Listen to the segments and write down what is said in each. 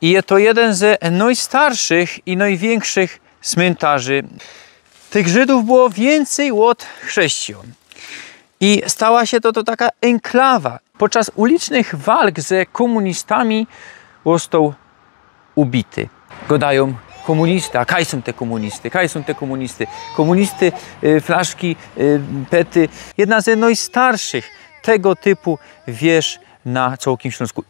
I jest to jeden ze najstarszych i największych cmentarzy. Tych Żydów było więcej od chrześcijan. I stała się to taka enklawa. Podczas ulicznych walk ze komunistami został ubity. Gadają komunista, kaj są te komunisty, kaj są te komunisty. Komunisty, flaszki, pety. Jedna z najstarszych tego typu wież na całym Śląsku.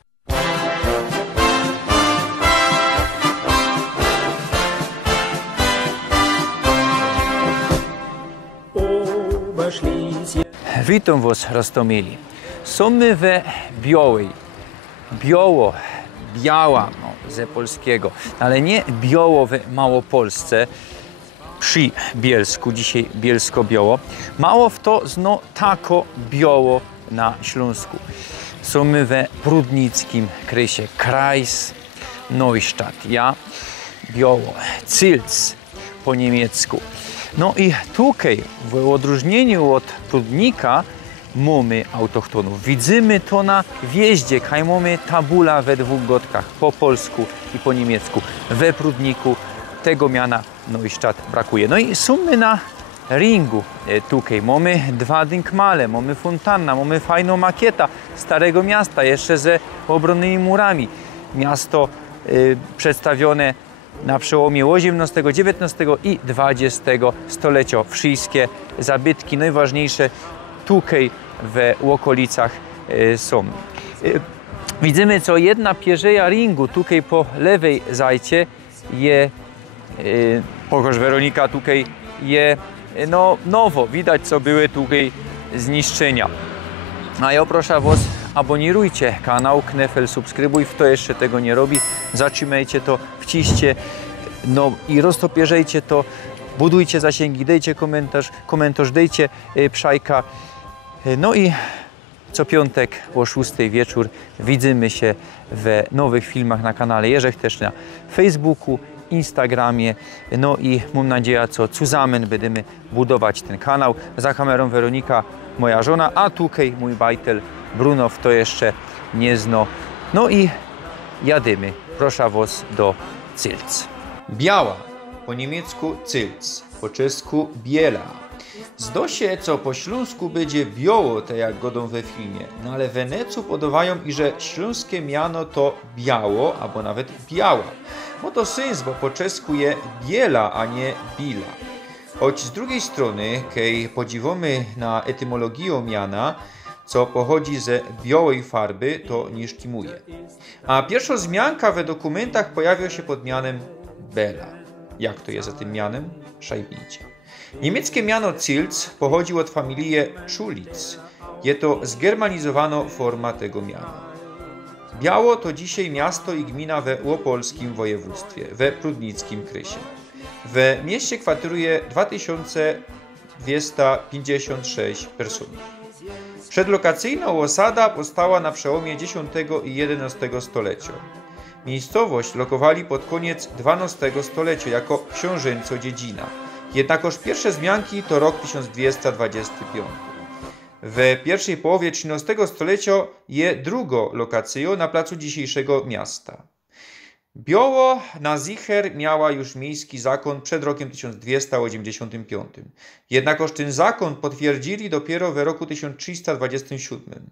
Witam was, Roztomili. Są my we Białej. Biało, biała, no, ze polskiego, ale nie Biało w Małopolsce, przy Bielsku, dzisiaj Bielsko-Biało. Mało w to zno tako biało na Śląsku. Są my we Prudnickim krysie, Kreis Neustadt, ja, biało, Zilz po niemiecku. No i tutaj, w odróżnieniu od Prudnika, mamy autochtonów. Widzimy to na wjeździe, kaj mamy tabula we dwóch gotkach, po polsku i po niemiecku. We Prudniku tego miana Neustadt brakuje. No i sumy na ringu tutaj. Mamy dwa dynkmale, mamy fontanna, mamy fajną makieta Starego Miasta, jeszcze ze obronymi murami. Miasto przedstawione na przełomie XVIII, XIX i XX stulecia. Wszystkie zabytki najważniejsze tutaj w okolicach są. Widzimy, co jedna pierzeja ringu tutaj po lewej zajcie je, pokaż Weronika, tutaj je no, nowo. Widać, co były tutaj zniszczenia. A ja proszę was, abonirujcie kanał Knefel, subskrybuj, kto jeszcze tego nie robi, zatrzymajcie to, wciście, no i roztopierzejcie to, budujcie zasięgi, dejcie komentarz, dejcie pszajka. No i co piątek o 6 wieczór widzimy się w nowych filmach na kanale Jerzech, też na Facebooku, Instagramie. No i mam nadzieję, co zusammen będziemy budować ten kanał. Za kamerą Weronika, moja żona, a tutaj mój bajtel Bruno, to jeszcze nie zno. No i jadymy, proszę was, do Zilz. Biała, po niemiecku Zilz, po czesku biela. Zdo się, co po śląsku będzie biało, tak jak godą we filmie, no ale w Wenecu podawają, i że śląskie miano to biało, albo nawet biała. Bo to sens, bo po czesku je biela, a nie bila. Choć z drugiej strony, kiedy podziwamy na etymologię miana, co pochodzi ze białej farby, to nie sztimuje. A pierwsza wzmianka we dokumentach pojawia się pod mianem bela. Jak to jest za tym mianem? Szajbijcie. Niemieckie miano Zilz pochodzi od familii Schulitz. Jest to zgermanizowana forma tego miana. Biało to dzisiaj miasto i gmina we Łopolskim województwie, we Prudnickim krysie. W mieście kwateruje 2256 personów. Przedlokacyjna osada powstała na przełomie X i XI stulecia. Miejscowość lokowali pod koniec XII stulecia jako książęco dziedzina. Jednakoż pierwsze wzmianki to rok 1225. W pierwszej połowie XIII stulecia je drugo lokacjo na placu dzisiejszego miasta. Biało na zicher miała już miejski zakon przed rokiem 1285. Jednakoż ten zakon potwierdzili dopiero w roku 1327.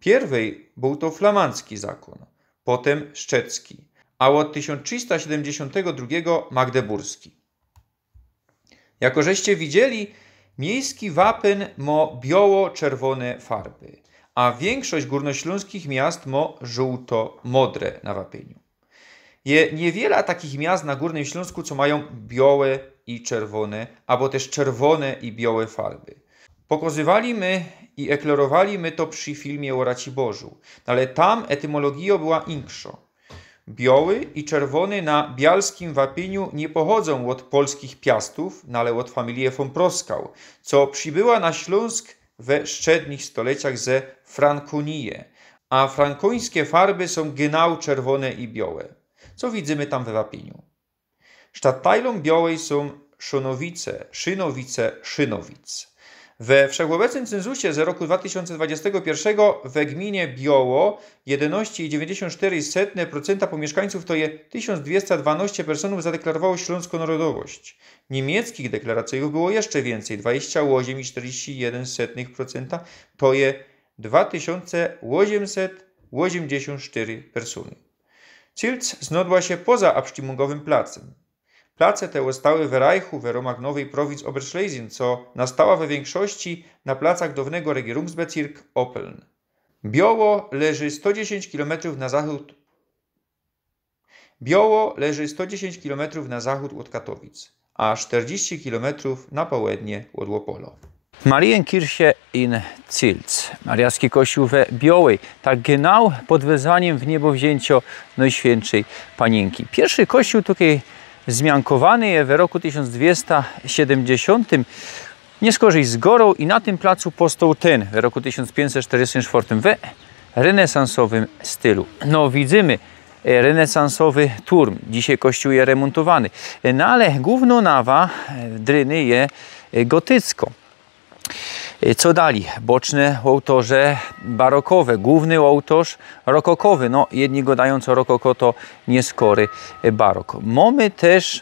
Pierwej był to flamandzki zakon, potem szczecki, a od 1372 magdeburski. Jako żeście widzieli, miejski wapen ma biało-czerwone farby, a większość górnośląskich miast ma żółto-modre na wapieniu. Je niewiele takich miast na Górnym Śląsku, co mają białe i czerwone, albo też czerwone i białe farby. Pokazywali my i eklarowali my to przy filmie o Raciborzu, ale tam etymologia była inksza. Biały i czerwony na bialskim wapieniu nie pochodzą od polskich piastów, ale od familii von Proskał, co przybyła na Śląsk we szczednich stoleciach ze Frankonii, a frankońskie farby są genau czerwone i białe, co widzimy tam we wapieniu. Stadtteilom białej są Szynowice, Szynowic. We wszechobecnym cenzusie z roku 2021 we gminie Bioło 11,94% po mieszkańców to je 1212 personów zadeklarowało śląską narodowość. Niemieckich deklaracyjów było jeszcze więcej, 28,41% to je 2884 persony. Zielc znodła się poza abstimmungowym placem. Place te zostały w Reichu w ramach nowej prowincji Oberschlesien, co nastała we większości na placach dawnego Regierungsbezirk Oppeln. Bioło leży 110 km na zachód. Bioło leży 110 km na zachód od Katowic, a 40 km na południe od Łopolo. Marienkirche in Zielc, Mariacki Kościół we Biołej, tak genau pod wezwaniem w niebowzięcio Najświętszej Panienki. Pierwszy kościół tutaj zmiankowany je w roku 1270 nieskorzej z gorą i na tym placu powstał ten w roku 1544 we renesansowym stylu. No widzimy renesansowy turm, dzisiaj kościół jest remontowany, no ale główna nawa dryny jest gotycko. Co dali? Boczne ołtarze barokowe, główny ołtarz rokokowy. No, jedni gadają, co rokoko to nieskory barok. Mamy też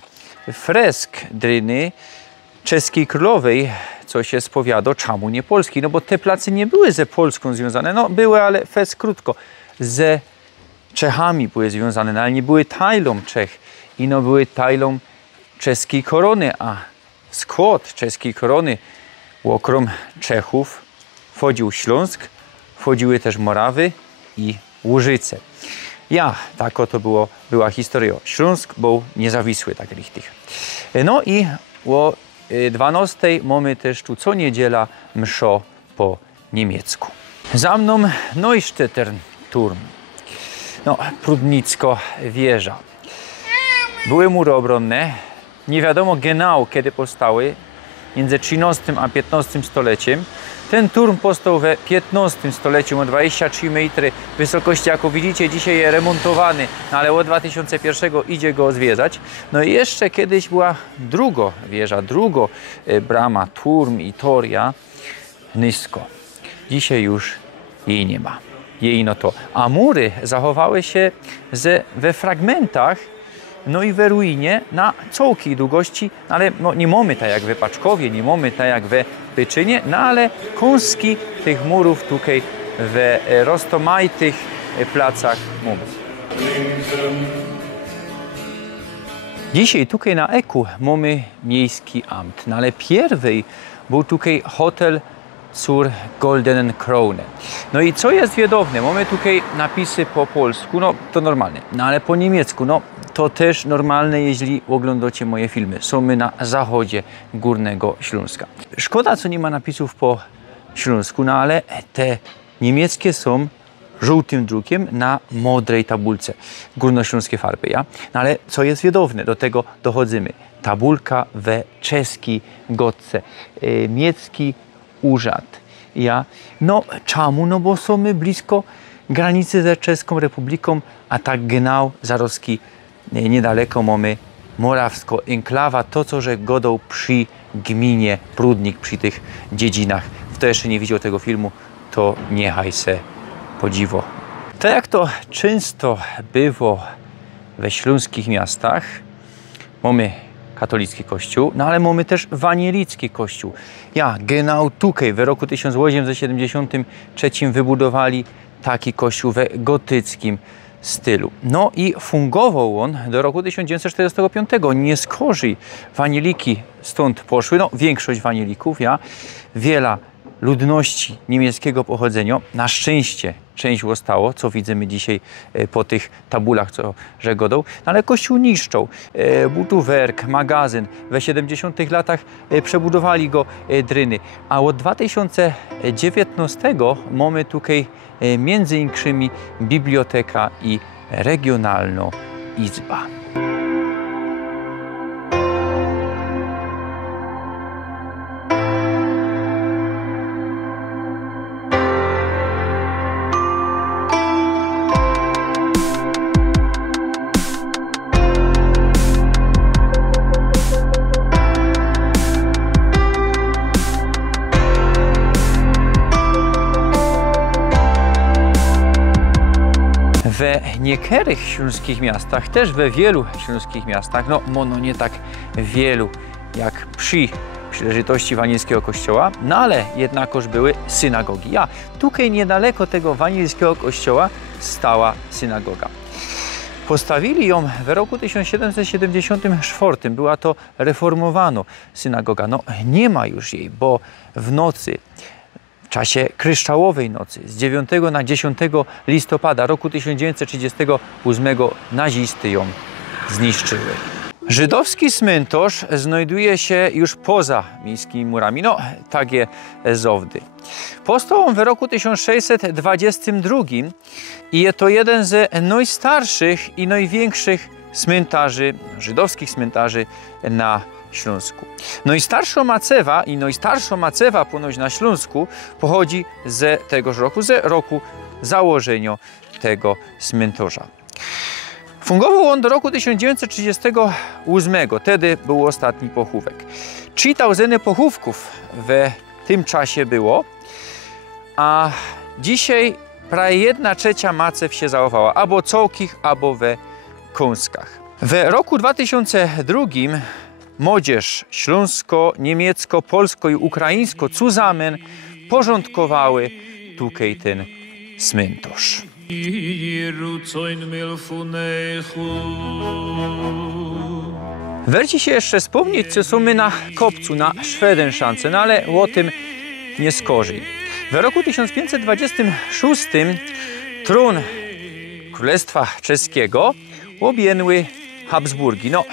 fresk dryny czeskiej królowej, co się spowiada, czemu nie polskiej. No bo te place nie były ze Polską związane. No były, ale fest krótko. Ze Czechami były związane, no, ale nie były tajlą Czech. I no były tajlą czeskiej korony, a w skład czeskiej korony okrom Czechów wchodził Śląsk, wchodziły też Morawy i Łużyce. Tak oto była historia. Śląsk był niezawisły, tak richtig. No i o 12 mamy też tu co niedziela mszo po niemiecku. Za mną Neustädter Turm. No, Prudnicko wieża. Były mury obronne. Nie wiadomo genau kiedy powstały. Między XIII a XV stuleciem. Ten turm powstał we XV stuleciu, ma 23 metry wysokości. Jak widzicie, dzisiaj jest remontowany, no ale od 2001 idzie go zwiedzać. No i jeszcze kiedyś była druga wieża, druga brama, turm i toria nisko. Dzisiaj już jej nie ma. A mury zachowały się we fragmentach, no i we ruinie na całej długości, ale no, nie mamy tak jak we Paczkowie, nie mamy tak jak we Pyczynie, no ale kąski tych murów tutaj w roztomajtych placach mamy. Dzisiaj tutaj na Eku mamy miejski amt, no ale pierwej był tutaj hotel zur Goldenen Krone. No i co jest wiedowne? Mamy tutaj napisy po polsku, no to normalne, no ale po niemiecku, no to też normalne, jeśli oglądacie moje filmy. Są my na zachodzie Górnego Śląska. Szkoda, co nie ma napisów po śląsku, no ale te niemieckie są żółtym drukiem na modrej tabulce. Górnośląskie farby, ja? No ale co jest wiedowne? Do tego dochodzimy. Tabulka we czeskiej gotce. Miecki urząd. No czemu? No bo są my blisko granicy ze Czeską Republiką, a tak genau zaroski niedaleko mamy morawsko enklawa, to co że godą przy gminie Prudnik, przy tych dziedzinach. Kto jeszcze nie widział tego filmu, to niechaj se podziwo. Tak jak to często bywa we śląskich miastach, mamy katolicki kościół, no ale mamy też wanielicki kościół. Genau tutaj w roku 1873 wybudowali taki kościół we gotyckim stylu. No i fungował on do roku 1945. Nie skorzy wanieliki stąd poszły, no większość wanielików, wiele ludności niemieckiego pochodzenia. Na szczęście część zostało, co widzimy dzisiaj po tych tabulach, co że godą. No ale kościół niszczą. Był tu werk, magazyn. We 70 latach przebudowali go dryny. A od 2019 mamy tutaj między innymi biblioteka i regionalna izba. We niektórych śląskich miastach, też we wielu śląskich miastach, no mono nie tak wielu jak przy przyleżytości Wanielskiego kościoła, no ale jednakoż były synagogi. A tutaj niedaleko tego Wanielskiego kościoła stała synagoga. Postawili ją w roku 1774. Była to reformowana synagoga. No nie ma już jej, bo w nocy, w czasie kryształowej nocy z 9 na 10 listopada roku 1938 nazisty ją zniszczyły. Żydowski cmentarz znajduje się już poza miejskimi murami, no takie zowdy. Powstał on w roku 1622 i jest to jeden z najstarszych i największych cmentarzy, żydowskich cmentarzy na Śląsku. Najstarsza macewa ponoć na Śląsku pochodzi z tegoż roku, z roku założenia tego cmentarza. Fungował on do roku 1938, wtedy był ostatni pochówek. 3000 pochówków w tym czasie było, a dzisiaj prawie 1/3 macew się zachowała, albo całkich, albo we kąskach. W roku 2002 młodzież śląsko, niemiecko, polsko i ukraińsko zusammen porządkowały tutaj ten cmentarz. Werci się jeszcze wspomnieć, co są my na kopcu, na Szwedenszance, no ale o tym nie skorzy. W roku 1526 tron Królestwa Czeskiego objęły Habsburgi. No,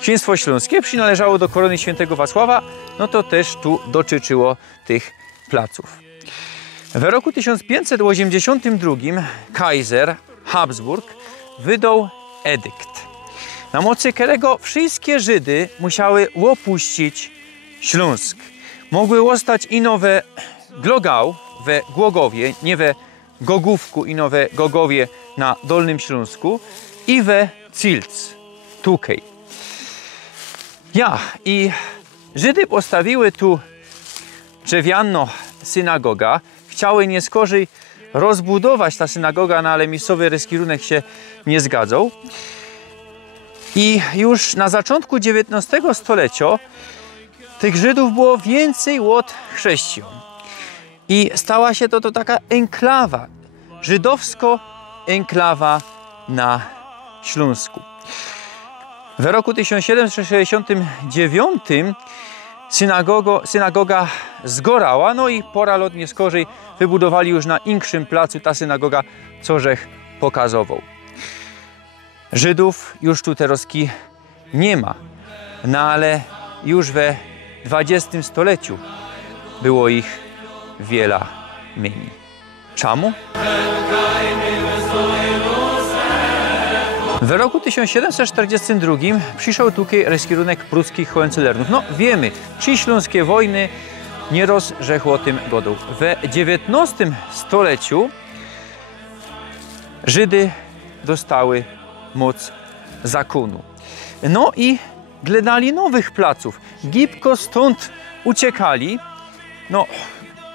Księstwo Śląskie przynależało do korony świętego Wacława, no to też tu dotyczyło tych placów. W roku 1582 kaiser Habsburg wydał edykt, na mocy którego wszystkie Żydy musiały opuścić Śląsk. Mogły zostać ino we Glogau, we Głogowie, nie we Gogówku, ino we Gogowie na Dolnym Śląsku i we Cilc, tukej. I Żydy postawiły tu drzewianą synagoga. Chciały nie skorzej rozbudować ta synagoga, no ale miejscowy reskirunek się nie zgadzał. I już na zaczątku XIX stulecia tych Żydów było więcej od chrześcijan. I stała się to taka enklawa, żydowsko-enklawa na Śląsku. W roku 1769 synagoga zgorała, no i pora lot nie skorzej wybudowali już na inkszym placu ta synagoga, co żech pokazował. Żydów już tu teraz nie ma, no ale już we XX stuleciu było ich wiele mniej. Czemu? W roku 1742 przyszedł tutaj reskirunek pruskich Hohenzollernów. No wiemy, 3 śląskie wojny nie rozrzechł o tym godą. W XIX stuleciu Żydy dostały moc zakonu. No i gledali nowych placów. Gibko stąd uciekali. No,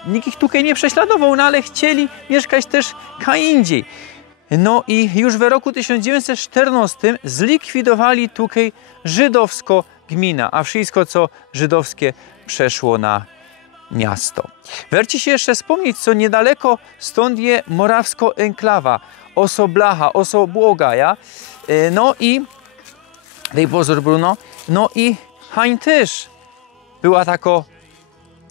nikt ich tutaj nie prześladował, no ale chcieli mieszkać też indziej. No i już w roku 1914 zlikwidowali tutaj żydowsko gmina, a wszystko co żydowskie przeszło na miasto. Werci się jeszcze wspomnieć, co niedaleko stąd jest morawsko enklawa, Osoblacha, Osobłogaja, no i dej pozór Bruno, no i hań też była taka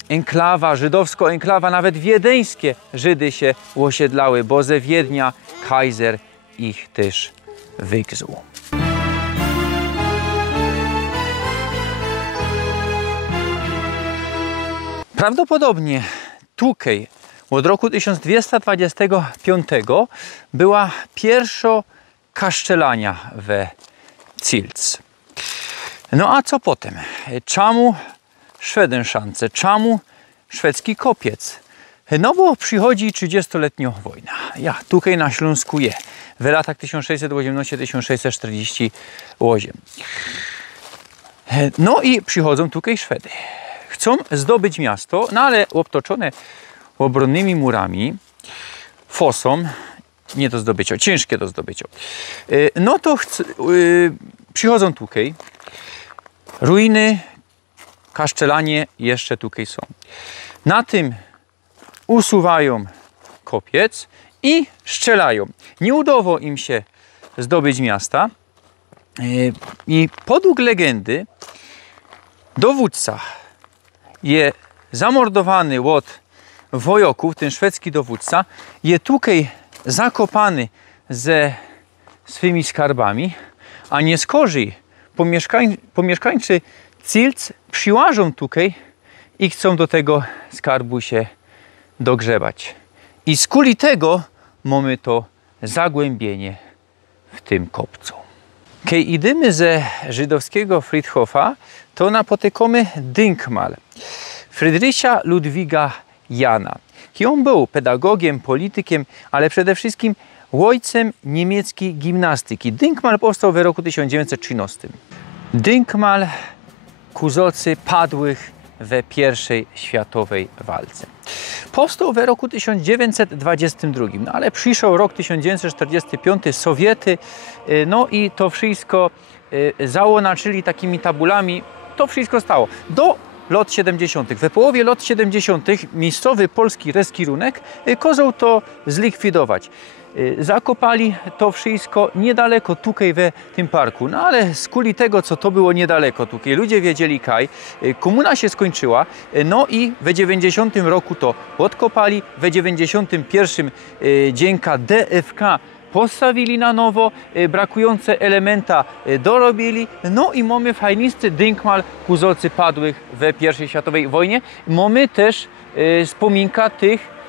enklawa, żydowsko enklawa, nawet wiedeńskie Żydy się osiedlały, bo ze Wiednia kaiser ich też wygzł. Prawdopodobnie tutaj od roku 1225 była pierwsza kaszczelania we Cilc. No a co potem? Czemu Szwedenszance? Czemu szwedzki kopiec? No bo przychodzi 30-letnia wojna. Tutaj na Śląsku w latach 1618-1648. No i przychodzą tutaj Szwedy. Chcą zdobyć miasto, no ale obtoczone obronnymi murami, fosą nie do zdobycia, ciężkie do zdobycia. No to przychodzą tutaj. Ruiny, kaszczelanie jeszcze tutaj są. Na tym usuwają kopiec i strzelają. Nie udało im się zdobyć miasta. I podług legendy dowódca je zamordowany od wojoków, ten szwedzki dowódca, je tutaj zakopany ze swymi skarbami, a nie skorzy pomieszkańcy Cilc przyłażą tutaj i chcą do tego skarbu się dogrzebać. I z kuli tego mamy to zagłębienie w tym kopcu. Kiedy idziemy ze żydowskiego Friedhofa, to napotykamy Denkmal Friedricha Ludwiga Jana. I on był pedagogiem, politykiem, ale przede wszystkim ojcem niemieckiej gimnastyki. Denkmal powstał w roku 1913. Denkmal kuzocy padłych w I światowej walce. Powstał w roku 1922, no ale przyszedł rok 1945, Sowiety, no i to wszystko zaonaczyli takimi tabulami, to wszystko stało. Do lat 70. W połowie lat 70. miejscowy polski reskirunek kazał to zlikwidować. Zakopali to wszystko niedaleko tutaj w tym parku. No ale z kuli tego, co to było niedaleko tutaj, ludzie wiedzieli kaj, komuna się skończyła, no i w 90 roku to odkopali, w 91 dzięki DFK postawili na nowo, brakujące elementa dorobili, no i mamy fajnisty Denkmal kuzocy padłych w I światowej wojnie. Mamy też wspominka tych,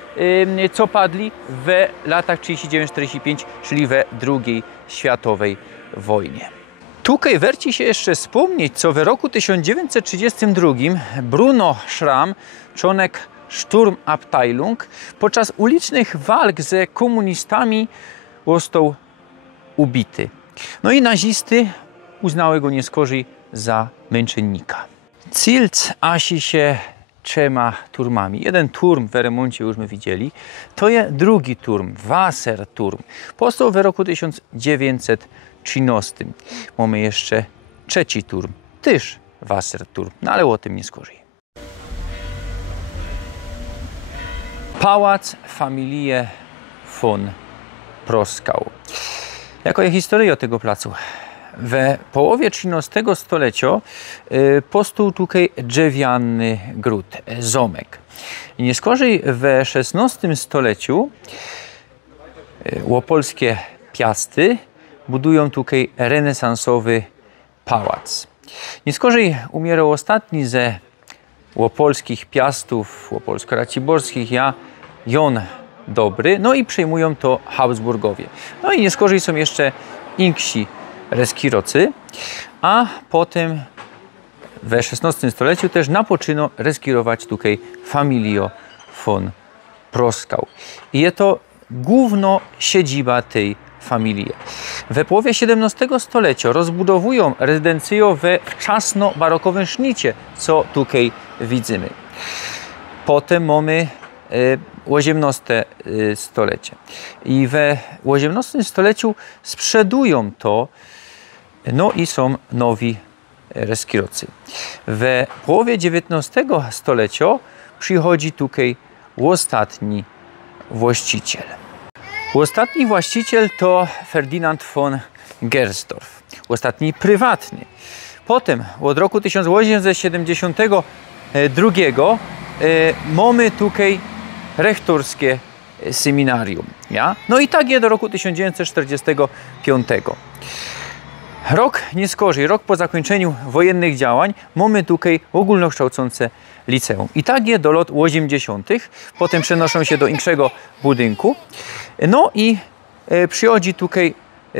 co padli w latach 39-45, czyli we II światowej wojnie. Tutaj warto się jeszcze wspomnieć, co w roku 1932 Bruno Schramm, członek Sturmabteilung, podczas ulicznych walk ze komunistami został ubity. No i nazisty uznały go nieskorzy za męczennika. Cilc asi się trzema turmami. Jeden turm w remoncie już my widzieli. To jest drugi turm, Wasserturm. Powstał w roku 1913. Mamy jeszcze trzeci turm, też Wasserturm, no ale o tym nie skorzy. Pałac Familie von Proskau. Jaka jest historia tego placu? W połowie XIII stulecia powstał tutaj drzewiany gród, zamek. Nie skorzej w XVI stuleciu łopolskie piasty budują tutaj renesansowy pałac. Nie skorzej umierał ostatni ze łopolskich piastów, łopolsko-raciborskich, Jon Dobry, no i przejmują to Habsburgowie. No i nie skorzej są jeszcze inksi reskirocy, a potem w XVI stuleciu też napoczyno reskirować tutaj Familio von Proskau. I jest to główna siedziba tej familii. W połowie XVII stulecia rozbudowują rezydencję we wczesno-barokowym sznicie, co tutaj widzimy. Potem mamy XVIII stulecie. I w XVIII stuleciu sprzedują to, no i są nowi reskirocy. W połowie XIX stulecia przychodzi tutaj ostatni właściciel. Ostatni właściciel to Ferdynand von Gersdorf. Ostatni prywatny. Potem od roku 1872 mamy tutaj rektorskie seminarium. Ja? No i tak jest do roku 1945. Rok nie skorzy, rok po zakończeniu wojennych działań mamy tutaj ogólnokształcące liceum. I tak jest do lat 80. Potem przenoszą się do większego budynku. No i przychodzi tutaj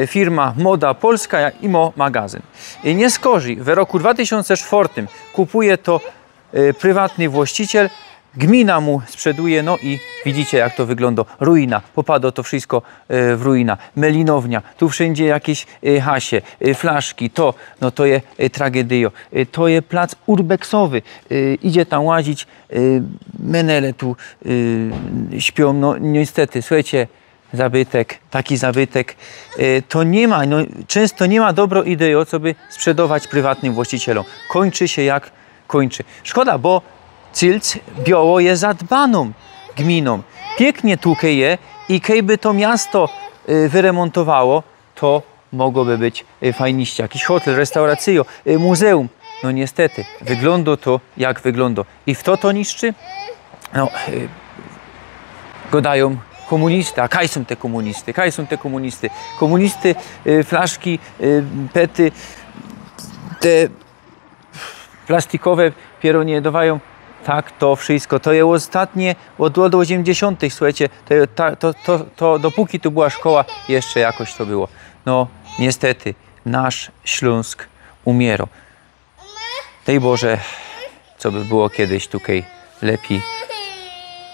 firma Moda Polska i magazyn. Nie skorzy, w roku 2004 kupuje to prywatny właściciel, gmina mu sprzeduje, no i widzicie, jak to wygląda. Ruina, popadło to wszystko w ruina. Melinownia, tu wszędzie jakieś hasie, flaszki, no to jest tragedia. To jest plac urbexowy. Idzie tam łazić, menele tu śpią, no niestety, słuchajcie, zabytek, taki zabytek, to nie ma, no, często nie ma dobro idei, co by sprzedawać prywatnym właścicielom. Kończy się jak kończy. Szkoda, bo Cilc Bioło jest zadbaną gminą. Pięknie tutaj je i kiedyby to miasto wyremontowało, to mogłoby być fajniście. Jakiś hotel, restauracja, muzeum. No niestety, wygląda to jak wygląda. I w to niszczy? No, gadają komunisty. A kaj są te komunisty? Kaj są te komunisty? Komunisty, flaszki, pety, te plastikowe pieronie dawają. Tak, to wszystko. To jest ostatnie od lat 80. Słuchajcie, to dopóki tu była szkoła, jeszcze jakoś to było. No, niestety, nasz Śląsk umiera. Daj Boże, co by było kiedyś tutaj lepiej.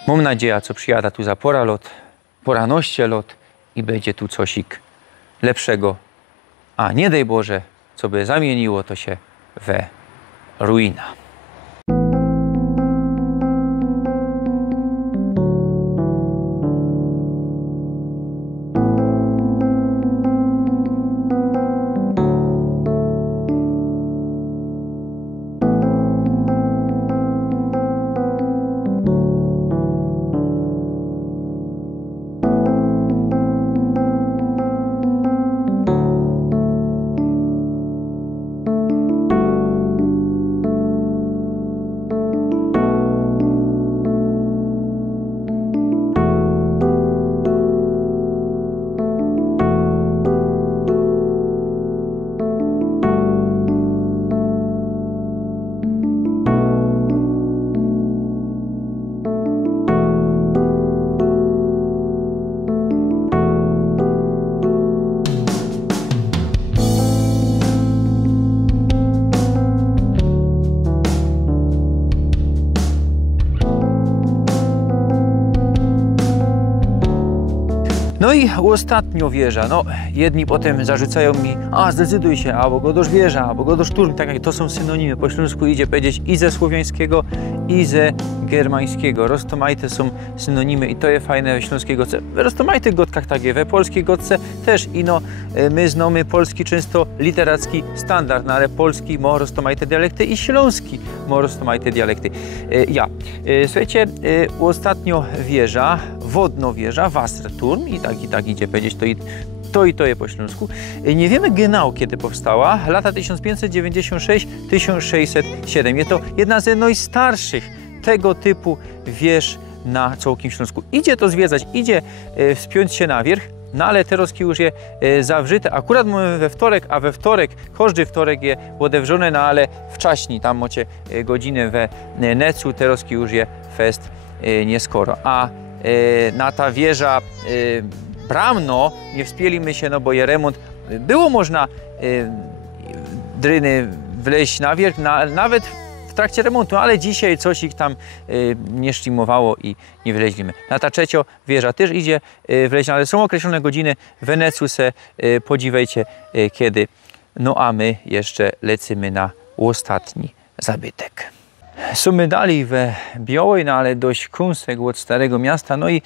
Mam nadzieję, co przyjada tu za poranoście lot i będzie tu cosik lepszego. A nie daj Boże, co by zamieniło to się we ruina. No i ostatnio wieża. No, jedni potem zarzucają mi, a zdecyduj się, albo Godosz wieża, albo Godosz turm. Tak jak to są synonimy. Po śląsku idzie powiedzieć i ze słowiańskiego, i ze germańskiego. Roztomajte są synonimy i to jest fajne we śląskiej gotce. W roztomaitych gotkach tak jest, we polskiej gotce też. I no, my znamy polski często literacki standard, no ale polski ma roztomajte dialekty i śląski ma roztomajte dialekty. Słuchajcie, ostatnio wieża, wodno wieża, Wasserturm i tak idzie powiedzieć, to jest po śląsku. Nie wiemy genau, kiedy powstała, lata 1596-1607. Jest to jedna z najstarszych tego typu wież na całkiem Śląsku. Idzie to zwiedzać, idzie wspiąć się na wierzch, no ale teraz już je zawrzyte. Akurat mamy we wtorek, a we wtorek, każdy wtorek je odewrzone, no ale wcześniej, tam macie godzinę we Necu, teraz już je fest nieskoro. A na ta wieża bramno nie wspięliśmy się, no bo je remont. Było można dryny wleźć na wierzch, nawet w trakcie remontu, ale dzisiaj coś ich tam nie sztimowało i nie wleźliśmy. Na ta trzecia wieża też idzie wleźć, ale są określone godziny. W Wenecu se podziwiajcie kiedy. No a my jeszcze lecimy na ostatni zabytek. Są dalej we Białej, no ale dość kąsek od Starego Miasta, no i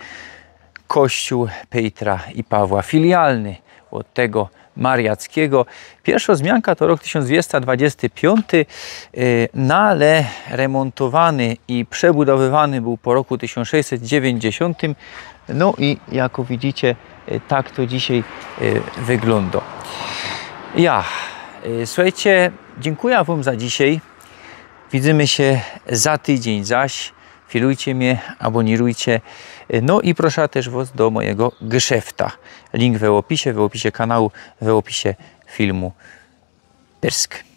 kościół Pietra i Pawła, filialny od tego mariackiego. Pierwsza wzmianka to rok 1225, no ale remontowany i przebudowywany był po roku 1690. No i jak widzicie, tak to dzisiaj wygląda. Słuchajcie, dziękuję Wam za dzisiaj. Widzimy się za tydzień zaś. Filujcie mnie, abonirujcie. No i proszę też Was do mojego geszefta. Link w opisie kanału, w opisie filmu. Pyrsk.